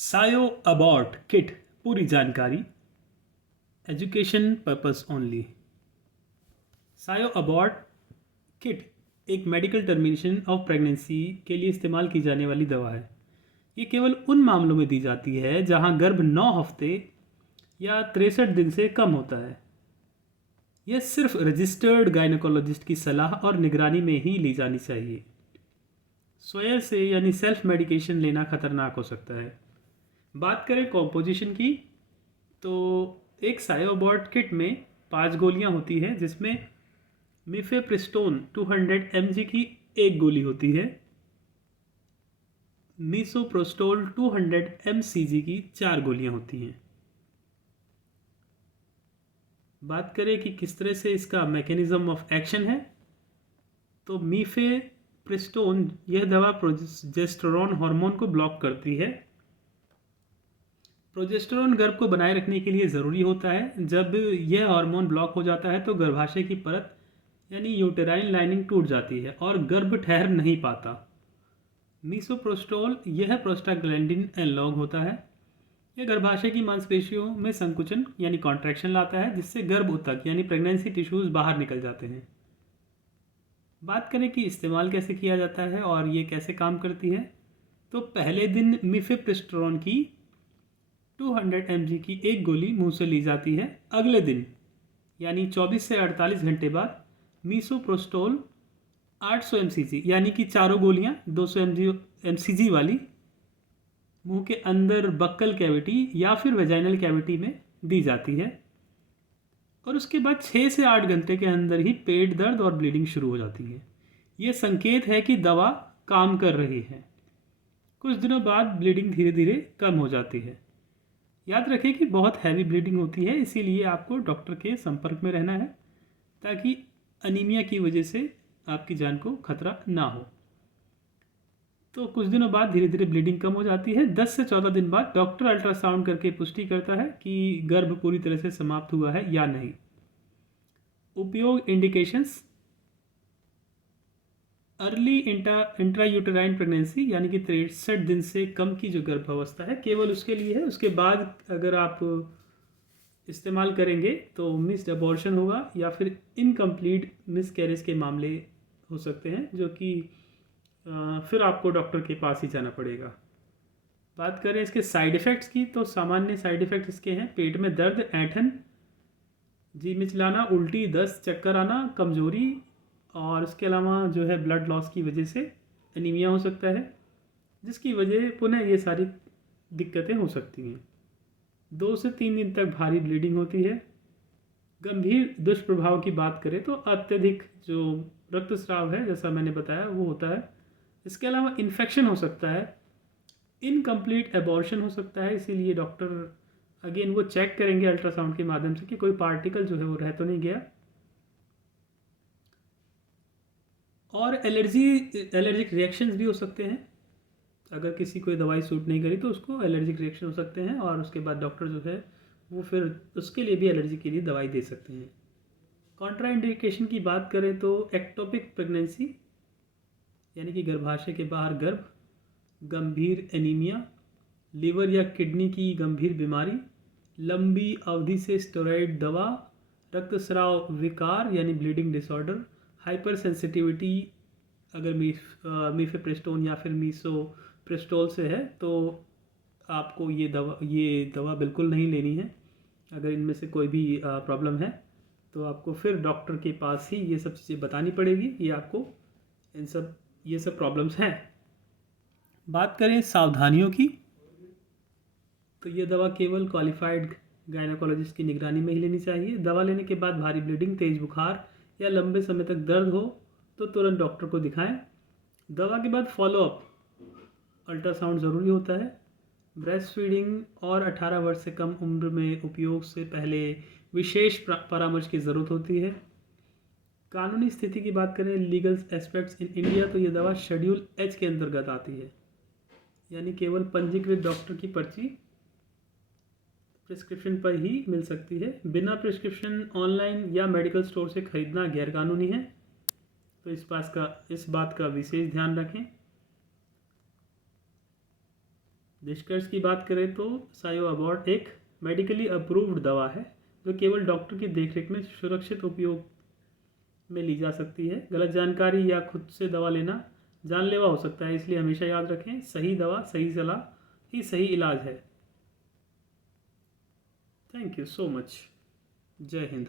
सायो Abbott kit पूरी जानकारी एजुकेशन पर्पस ओनली। सायो अबॉट किट एक मेडिकल टर्मिनेशन ऑफ प्रेगनेंसी के लिए इस्तेमाल की जाने वाली दवा है। ये केवल उन मामलों में दी जाती है जहां गर्भ 9 हफ्ते या 63 दिन से कम होता है। यह सिर्फ रजिस्टर्ड गायनेकोलॉजिस्ट की सलाह और निगरानी में ही ली जानी चाहिए। स्वयं से यानी सेल्फ मेडिकेशन लेना खतरनाक हो सकता है। बात करें कॉम्पोजिशन की, तो एक सायोबॉट किट में 5 गोलियां होती हैं, जिसमें मिफेप्रिस्टोन 200 mg की एक गोली होती है, मीसोप्रोस्टोल 200 mcg की 4 गोलियां होती हैं। बात करें कि किस तरह से इसका मैकेनिज्म ऑफ एक्शन है, तो मिफेप्रिस्टोन यह दवा प्रोजेस्टेरोन हार्मोन को ब्लॉक करती है। प्रोजेस्टेरोन गर्भ को बनाए रखने के लिए ज़रूरी होता है। जब यह हार्मोन ब्लॉक हो जाता है तो गर्भाशय की परत यानी यूटेराइन लाइनिंग टूट जाती है और गर्भ ठहर नहीं पाता। मीसोप्रोस्टोल यह प्रोस्टाग्लैंडिन एनालॉग होता है। यह गर्भाशय की मांसपेशियों में संकुचन यानी कॉन्ट्रैक्शन लाता है, जिससे गर्भ ऊतक यानी प्रेगनेंसी टिश्यूज बाहर निकल जाते हैं। बात करें कि इस्तेमाल कैसे किया जाता है और ये कैसे काम करती है, तो पहले दिन मिफेप्रिस्टोन की 200 mg की एक गोली मुंह से ली जाती है। अगले दिन यानी 24 से 48 घंटे बाद मीसोप्रोस्टोल 800 mcg यानी कि चारों गोलियां 200 mcg वाली मुंह के अंदर बक्कल कैविटी या फिर वेजाइनल कैविटी में दी जाती है, और उसके बाद 6 से 8 घंटे के अंदर ही पेट दर्द और ब्लीडिंग शुरू हो जाती है। ये संकेत है कि दवा काम कर रही है। कुछ दिनों बाद ब्लीडिंग धीरे धीरे कम हो जाती है। याद रखें कि बहुत हैवी ब्लीडिंग होती है, इसीलिए आपको डॉक्टर के संपर्क में रहना है ताकि अनीमिया की वजह से आपकी जान को खतरा ना हो। तो कुछ दिनों बाद धीरे धीरे ब्लीडिंग कम हो जाती है। 10 से 14 दिन बाद डॉक्टर अल्ट्रासाउंड करके पुष्टि करता है कि गर्भ पूरी तरह से समाप्त हुआ है या नहीं। उपयोग इंडिकेशंस, अर्ली इंट्रायूटेराइन प्रेगनेंसी यानी कि 63 दिन से कम की जो गर्भावस्था है केवल उसके लिए है। उसके बाद अगर आप इस्तेमाल करेंगे तो मिस्ड अबॉर्शन होगा या फिर इनकम्प्लीट मिसकैरेज के मामले हो सकते हैं, जो कि फिर आपको डॉक्टर के पास ही जाना पड़ेगा। बात करें इसके साइड इफ़ेक्ट्स की, तो सामान्य साइड इफ़ेक्ट इसके हैं: पेट में दर्द, ऐंठन, जी मिचलाना, उल्टी, दस्त, चक्कर आना, कमजोरी, और इसके अलावा जो है ब्लड लॉस की वजह से एनीमिया हो सकता है, जिसकी वजह पुनः ये सारी दिक्कतें हो सकती हैं। 2 से 3 दिन तक भारी ब्लीडिंग होती है। गंभीर दुष्प्रभाव की बात करें तो अत्यधिक जो रक्तस्राव है, जैसा मैंने बताया, वो होता है। इसके अलावा इन्फेक्शन हो सकता है, इनकम्प्लीट एबॉर्शन हो सकता है। इसीलिए डॉक्टर अगेन वो चेक करेंगे अल्ट्रासाउंड के माध्यम से कि कोई पार्टिकल जो है वो रह तो नहीं गया। और एलर्जिक रिएक्शंस भी हो सकते हैं। अगर किसी को दवाई सूट नहीं करी तो उसको एलर्जिक रिएक्शन हो सकते हैं, और उसके बाद डॉक्टर जो है वो फिर उसके लिए भी एलर्जी के लिए दवाई दे सकते हैं। कॉन्ट्राइंडिकेशन की बात करें तो एक्टोपिक प्रेगनेंसी यानी कि गर्भाशय के बाहर गर्भ, गंभीर एनीमिया, लीवर या किडनी की गंभीर बीमारी, लंबी अवधि से स्टेरॉयड दवा, रक्तस्राव विकार यानी ब्लीडिंग डिसऑर्डर, हाइपर सेंसिटिविटी अगर मीफेप्रिस्टोन या फिर मीसोप्रेस्टोल से है तो आपको ये दवा बिल्कुल नहीं लेनी है। अगर इनमें से कोई भी प्रॉब्लम है तो आपको फिर डॉक्टर के पास ही ये सब चीज़ें बतानी पड़ेगी कि आपको ये सब प्रॉब्लम्स हैं। बात करें सावधानियों की, तो ये दवा केवल क्वालिफाइड गायनेकोलॉजिस्ट की निगरानी में ही लेनी चाहिए। दवा लेने के बाद भारी ब्लीडिंग, तेज बुखार या लंबे समय तक दर्द हो तो तुरंत डॉक्टर को दिखाएं। दवा के बाद फॉलोअप अल्ट्रासाउंड ज़रूरी होता है। ब्रेस्ट फीडिंग और 18 वर्ष से कम उम्र में उपयोग से पहले विशेष परामर्श की ज़रूरत होती है। कानूनी स्थिति की बात करें, लीगल एस्पेक्ट्स इन इंडिया, तो ये दवा शेड्यूल एच के अंतर्गत आती है, यानी केवल पंजीकृत डॉक्टर की पर्ची प्रिस्क्रिप्शन पर ही मिल सकती है। बिना प्रिस्क्रिप्शन ऑनलाइन या मेडिकल स्टोर से खरीदना गैरकानूनी है, तो इस बात का विशेष ध्यान रखें। निष्कर्ष की बात करें तो सायोअबॉर्ट एक मेडिकली अप्रूव्ड दवा है जो केवल डॉक्टर की देखरेख में सुरक्षित उपयोग में ली जा सकती है। गलत जानकारी या खुद से दवा लेना जानलेवा हो सकता है, इसलिए हमेशा याद रखें सही दवा सही सलाह ही सही इलाज है। Thank you so much. जय हिंद।